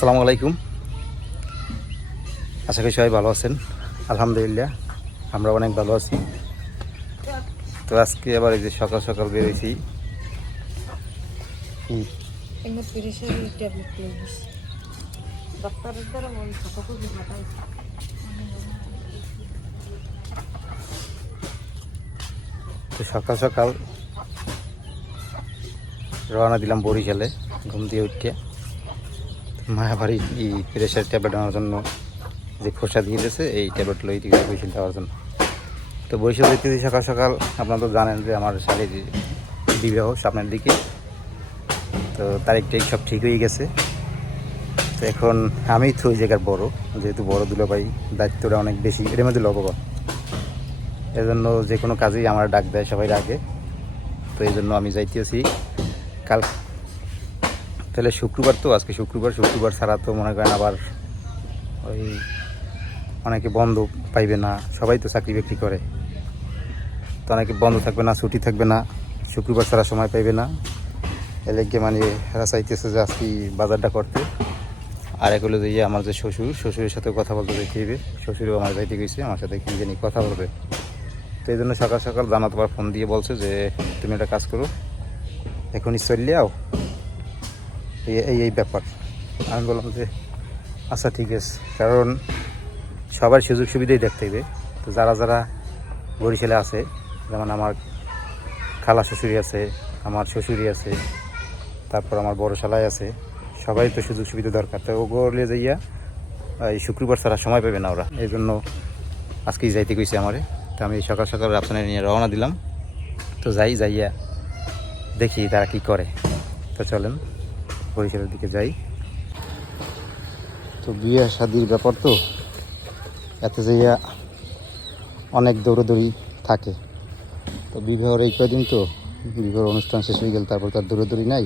আসসালামু আলাইকুম। আশা করি সবাই ভালো আছেন। আলহামদুলিল্লাহ আমরা অনেক ভালো আছি। তো আজকে আবার এই যে সকাল সকাল বেরোইছি। তো সকাল সকাল রওনা দিলাম বরিশালে ঘুম দিয়ে উঠে। মায়াবাড়ি এই প্রেশার ট্যাবলেট আনার জন্য যে খোসা দিয়ে দিয়েছে এই ট্যাবলেট লই দিয়ে বরিশাল যাওয়ার জন্য। তো বরিশাল দেখতেছি সকাল সকাল, আপনারা তো জানেন যে আমার শালীর বিবাহ সামনের দিকে। তো তারিখটাই সব ঠিক হয়ে গেছে। তো এখন আমি তো ওই জায়গার বড়, যেহেতু বড় দুলাভাই দায়িত্বটা অনেক বেশি, এর মধ্যে লবগত, এজন্য যে কোনো কাজেই আমার ডাক দেয় সবাই আগে। তো এই জন্য আমি যাইতেছি কাল। তাহলে শুক্রবার, তো আজকে শুক্রবার ছাড়া তো মনে করেন আবার ওই অনেকে বন্ধ পাইবে না, সবাই তো চাকরি বাকরি করে, তো অনেকে বন্ধ থাকবে না, ছুটি থাকবে না, শুক্রবার ছাড়া সময় পাইবে না। এলেগে মানে এরা চাইতেছে যে আজকে বাজারটা করতে। আর এক হলো যে আমার যে শ্বশুরের সাথে কথা বলতে দেখতে হবে, শ্বশুরও আমার যাইতে গেছে, আমার সাথে কি জানি কথা বলবে। তো এই জন্য সকাল সকাল জানাতে পার ফোন দিয়ে বলছে যে তুমি একটা কাজ করো, এখনই চললে আও, এই ব্যাপার। আমি বললাম যে আচ্ছা ঠিক আছে, কারণ সবার সুযোগ সুবিধাই দেখতে হবে। তো যারা যারা বরিশালে আছে, যেমন আমার খালা শ্বশুরি আছে, আমার শ্বশুরি আছে, তারপর আমার বড় শালাই আছে, সবাই তো সুযোগ সুবিধা দরকার। তো ওগুলো যাইয়া এই শুক্রবার ছাড়া সময় পাবে না ওরা, এই জন্য আজকেই যাইতে কইছে আমারে। তো আমি সকাল সকাল রাফসানে নিয়ে রওনা দিলাম। তো যাইয়া দেখি তারা কি করে। তো চলেন বরিশালের দিকে যাই। তো বিয়ে শাদির ব্যাপার, তো এতে যাইয়া অনেক দৌড়াদৌড়ি থাকে। তো বিবাহের এই কদিন, তো বিবাহের অনুষ্ঠান শেষ হয়ে গেল, তারপর তার দৌড়াদৌড়ি নাই,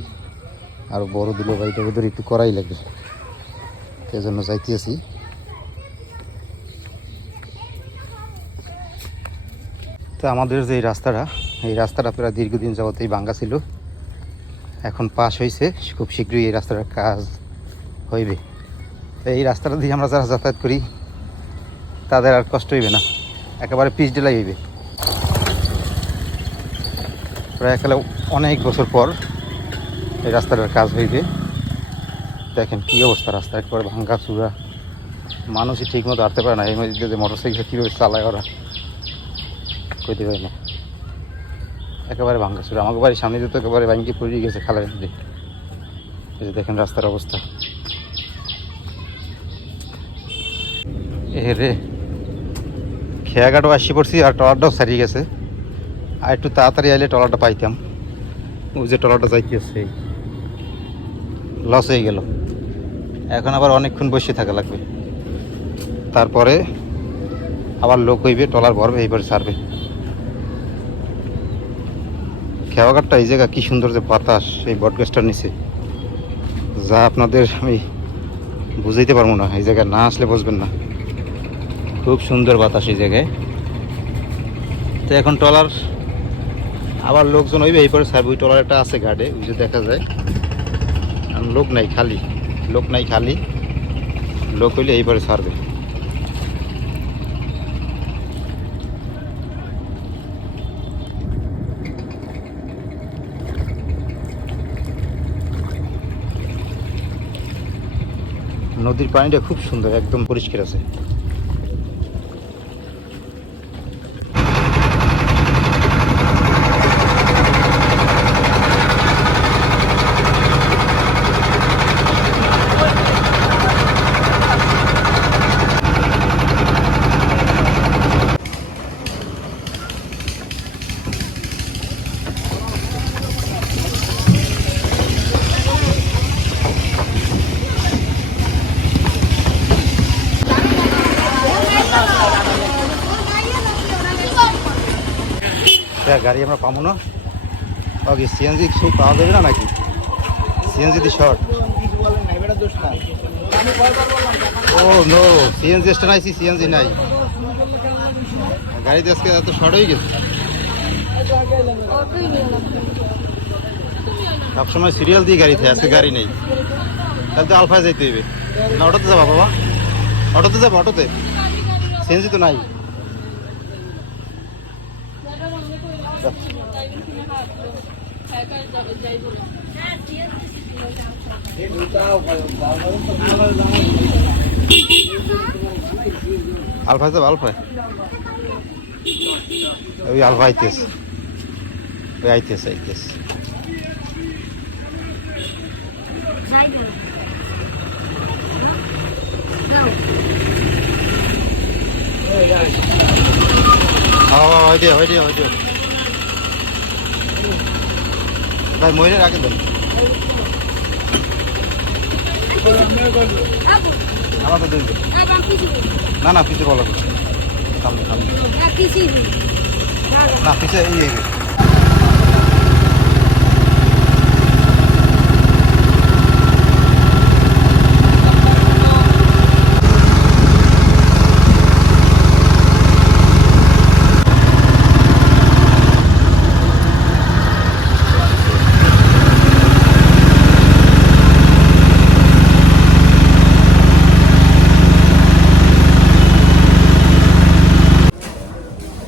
আর বড় দিল ভাই দৌড়াদৌড়ি একটু করাই লাগে, সেই জন্য যাইতেছি। তো আমাদের যে এই রাস্তাটা প্রায় দীর্ঘদিন যাবতেই ভাঙ্গা ছিল, এখন পাশ হয়েছে, খুব শীঘ্রই এই রাস্তাটার কাজ হইবে। তো এই রাস্তাটা দিয়ে আমরা যারা যাতায়াত করি তাদের আর কষ্ট হইবে না, একেবারে পিচ ঢেলাই হইবে। প্রায় একেবারে অনেক বছর পর এই রাস্তাটার কাজ হইবে। দেখেন কী অবস্থা, রাস্তা একেবারে ভাঙ্গা চূড়া, মানুষই ঠিক মতো হাঁটতে পারে না। এই মধ্যে যে মোটরসাইকেল কীভাবে চালায় ওরা কইতে পারি না, একেবারে ভাঙ্গা চূড়া। আমাকে বাড়ির সামনে দিয়ে তো একেবারে ভাঙ্গি পড়ে গেছে খালের মধ্যে। এই যে দেখেন রাস্তার অবস্থা। এ রে, খেয়াঘাটও আসি পড়ছি, আর ট্রলারটাও সারিয়ে গেছে। আর একটু তাড়াতাড়ি আইলে ট্রলারটা পাইতাম। ওই যে ট্রলারটা যাইতেছে, লস হয়ে গেল। এখন আবার অনেকক্ষণ বসে থাকা লাগবে, তারপরে আবার লোক হইবে, ট্রলার ভরবে, এইবারে ছাড়বে। খেয়াঘাটটা এই জায়গা কি সুন্দর যে বাতাস এই বটগাছটার নিচে, যা আপনাদের আমি বুঝাইতে পারবো না, এই জায়গায় না আসলে বুঝবেন না। খুব সুন্দর বাতাস এই জায়গায়। তো এখন ট্রলার আবার লোকজন হইবে, এই পরে ছাড়বে। ওই ট্রলার একটা আছে ঘাটে, ওই যে দেখা যায়, লোক নাই খালি, লোক হইলে এইবারে ছাড়বে। নদীর পানিটা খুব সুন্দর, একদম পরিষ্কার আছে। গাড়ি আমরা পাবো না, ওকে সিএনজি সব পাওয়া যাবে না নাকি? CNG the short, oh no, CNG stand I see, CNG নাই গাড়িতে, আজকে এত শর্ট হয়ে গেছে। সবসময় সিরিয়াল দিয়ে গাড়ি থাকে, আজকে গাড়ি নেই, তাহলে তো আলফায় যাইতে হইবে। না অটোতে যাবা বাবা, অটোতে যাবো, অটোতে সিএনজি তো নাই। আলফায় যাবো, আলফায় ওই আলফা আইতেস, ওই আইতেস আইতেস। ভাই মহিলা রাখেন দেন, আমার তো দেখবেন না, না পিছিয়ে বলা করছে সামনে সামনে, না পিছিয়ে এই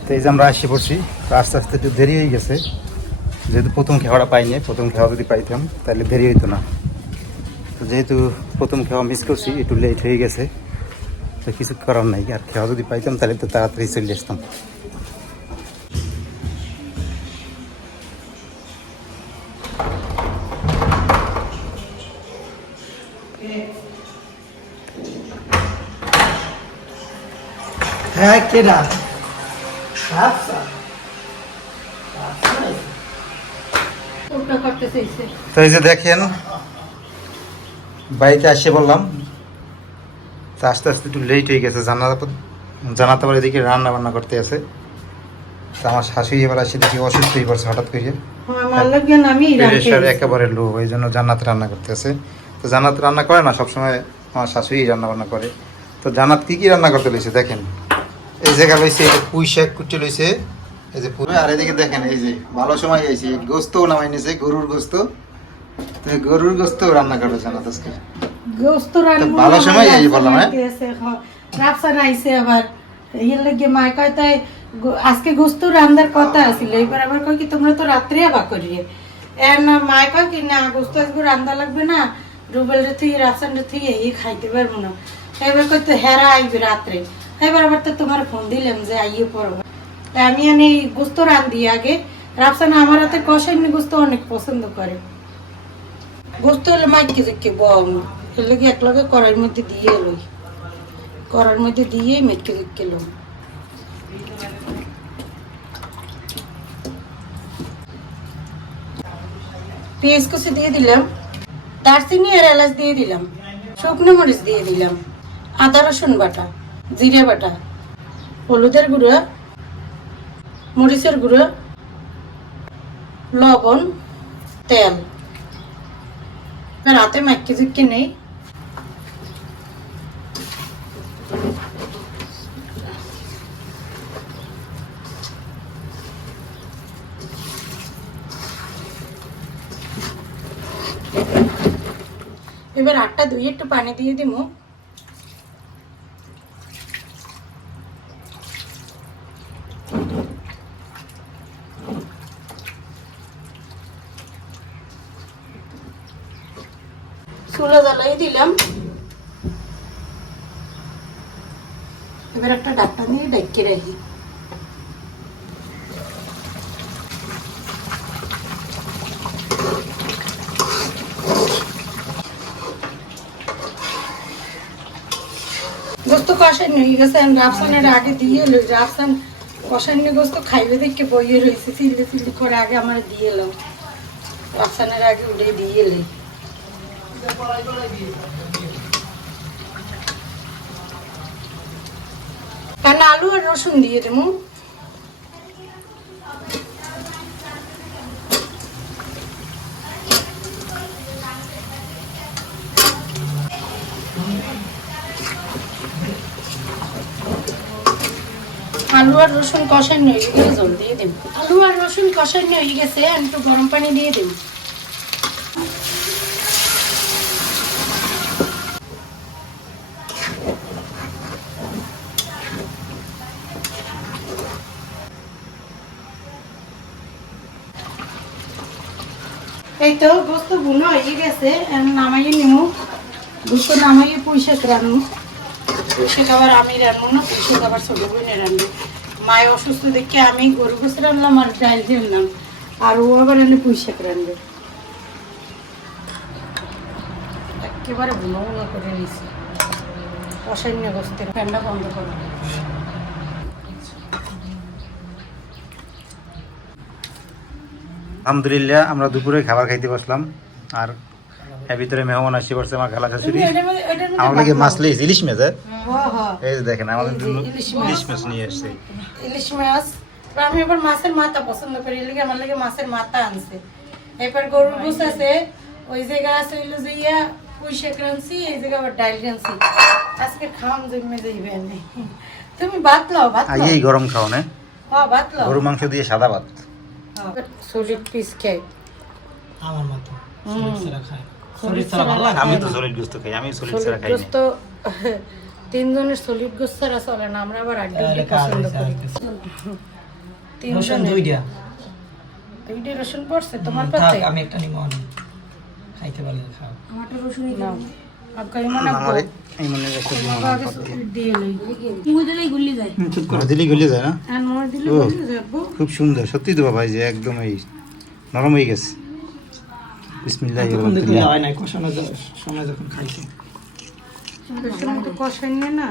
তো এই যে আমরা আসি পড়ছি। তো আস্তে আস্তে একটু দেরি হয়ে গেছে, যেহেতু প্রথম খাওয়াটা পাইনি। প্রথম খাওয়া যদি পাইতাম তাহলে দেরি হইতো না। তো যেহেতু প্রথম খাওয়া মিস করছি, একটু লেট হয়ে গেছে, তো কিছু করার নাই। আর খাওয়া যদি পাইতাম তাহলে তো তাড়াতাড়ি চলে আসতাম। হ্যাঁ কেনা তো এই যে দেখেন বাড়িতে আসে বললাম, তো আস্তে আস্তে একটু লেট হয়ে গেছে। জানাতে পারে এদিকে রান্না বান্না করতে আছে। তো আমার শাশুড়ি এবার আসে দেখি অসুস্থ হয়ে পড়ছে হঠাৎ করে, প্রেশার একেবারে লো, ওই জন্য জান্নাত রান্না করতে আছে। তো জান্নাত রান্না করে না সবসময়, আমার শাশুড়ি রান্না বান্না করে। তো জান্নাত কি কি রান্না করতে লইছে দেখেন। এই জায়গা লইছে পুঁই শাক কুটে লইছে, এই যে পুরো। আর এদিকে দেখেন এই যে ভালো সময় আইছে, গোস্তও নামাই নিয়েছে, গরুর গোস্ত। তো গরুর গোস্ত রান্না করবে জান্নাত আজকে, গোস্ত রান্না ভালো সময় এই বললাম। হ্যাঁ রাফসান আইছে আবার, এর লাগে মা কয় তাই আজকে গোস্ত রান্নার কথা আছিল। এবার আবার কয় কি তোমরা তো রাত্রে আবার করিয়ে না, মা কয় কি না গোস্ত আজকে রান্না লাগবে না, রুবেল রে থেকে রাফসান রে থেকে এই খাইতে পারবো না। এবার কয় তো হেরা আইবে রাত্রে। এবার আবার তো তোমার ফোন দিলাম যে আইয়ে পড়বো। আমি এই গোস্ত রান্ধি আগে। রাফসান আমার হাতে কষাইনি গোস্ত অনেক পছন্দ করে। গোস্ত হলে মাইকে দেখে বম এর লাগে এক লগে কড়াইয়ের মধ্যে দিয়ে লই, কড়াইয়ের মধ্যে দিয়ে মেটকে দেখে লো। পেঁয়াজ কুচি দিয়ে দিলাম, দারচিনি আর এলাচ দিয়ে দিলাম, শুকনো মরিচ দিয়ে দিলাম, আদা রসুন বাটা, জিরে বাটা, হলুদের গুঁড়ো, মরিচের গুঁড়ো, লবণ, তেল। রাতে মাইকে ঝুঁকে নেই। এবার আটটা ধুয়ে একটু পানি দিয়ে দিব। চুলা জ্বালাই দিলাম। এবার একটা ঢাকনা দিয়ে ঢেকে রাখি। গোস্ত কষানো হয়ে গেছে, রাফসানের আগে দিয়ে এলো। রাফসান কষানো গোস্ত খাইবে দেখে বইয়ে রয়েছে, চিল্লি চিল্লি করে আগে আমার দিয়ে এলাম। রাফসানের আগে উঠে দিয়ে এলে কারণ আলু আর রসুন দিয়ে দেবো। আলু আর রসুন কষানো হয়ে গেলে জল দিয়ে দেব। আলু আর রসুন কষানো হয়ে গেছে, একটু গরম পানি দিয়ে দেব। এই তো গোস্ত বুনো হয়ে গেছে, এখন নামাইয়ে নিমু। গোস্ত নামাইয়ে পুঁই শাক রান্নু। পুঁই শাক আবার আমি রান্নু না, পুঁই শাক আবার ছোট বোনে রান্নু। মায়ের অসুস্থ দেখে আমি গরু গোস্ত রান্নলাম আর ডাল রান্নলাম, আর ও আবার এনে পুঁই শাক রান্নবে। একেবারে বুনো বুনো করে নিয়েছি। অসান্য গোস্তের ফ্যানটা বন্ধ করো। আলহামদুলিল্লাহ আমরা দুপুরে খাবার খাইতে বসলাম, আর এর ভিতরে মেহমান আসি পড়ছে আমার খালা শাশুড়ি। আমার লাগে মাছ লিয়েছে, ইলিশ মাছ। এই যে দেখেন আমাদের জন্য ইলিশ মাছ নিয়ে এসছে। ইলিশ মাছ আমি আবার মাছের মাথা পছন্দ করি, এর লিগে আমার লাগে মাছের মাথা আনছে। এরপর গরুর গোস আছে, ওই জায়গা আছে হইলো যে ইয়া পুঁই শাক রানছি, এই জায়গা আবার ডাল রানছি। আজকে খাওয়ান জমে যাইবে না। তুমি ভাত লাও, ভাত লাও। এই গরম খাও না? হ্যাঁ ভাত লাও। গরু মাংস দিয়ে সাদা ভাত। সলিড পিস খাই আমার মতো সলিড ছাড়া খায়। সলিড ছাড়া ভালো লাগে। আমি তো সলিড গোস্ত খাই, আমি সলিড ছাড়া খাই না। গোস্ত তিনজনের সলিড গোস্ত ছাড়া চলে না, আমরা আবার আড্ডি পছন্দ করি। রসুন দুইটা। দুইটা রসুন পড়ছে তোমার থাক, পাতে? আমি একটা নিমন খাইতে পারলে খাও। আমারটা রসুনই নাও। আগে মনে আমারে এই মনে রাখতে দিও না। দিয়ে লই। দিলি গলে যায় না? আর মোর দিলে ও। বলে যাবো। খুব সুন্দর সত্যি তো বাবা, এই যে একদম এই নরম হয়ে গেছে। বিসমিল্লাহির তখন দেখলে রহমানির হয় না, কষানো সময় যখন খাইছে। রসুন তো কষাই না।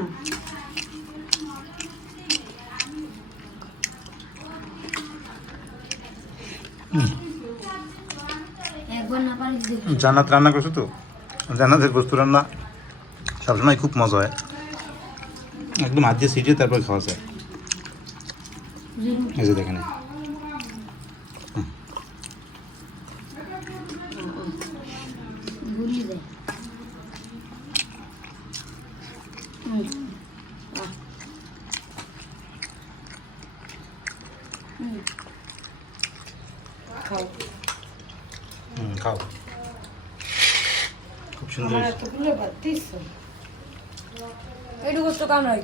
জান্নাত রান্না করছো তো? জান্নাতের গোস্ত রান্না সবসময় খুব মজা হয়, একদম হাত দিয়ে ছিটিয়ে তারপর খাওয়া যায়। এই যে দেখেন খাও, খুব সুন্দর। আমার এতগুলো ভাত দিছো। এইটুকু তো কাম নাই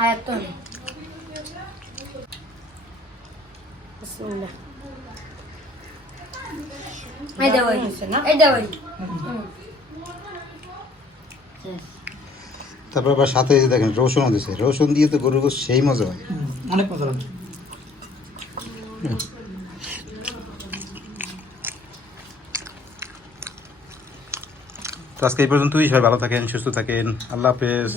আর একটা নেই। বিসমিল্লাহ। এই দাও হয়েছে না? এই দাও তারপর আবার সাথে এই যে দেখেন রসুনও দিছে, রসুন দিয়ে তো গরুর গোস্ত সেই মজা হয়। অনেক মজা লাগে। তো আজকে এই পর্যন্তই, সবাই ভালো থাকেন, সুস্থ থাকেন, আল্লাহ হাফেজ।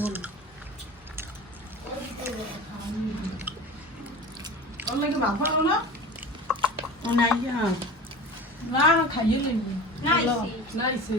ওর লাগে ভাত ভালো না? ও নাই না। না খাইয়ে লইনি। নাইছি। নাইছি।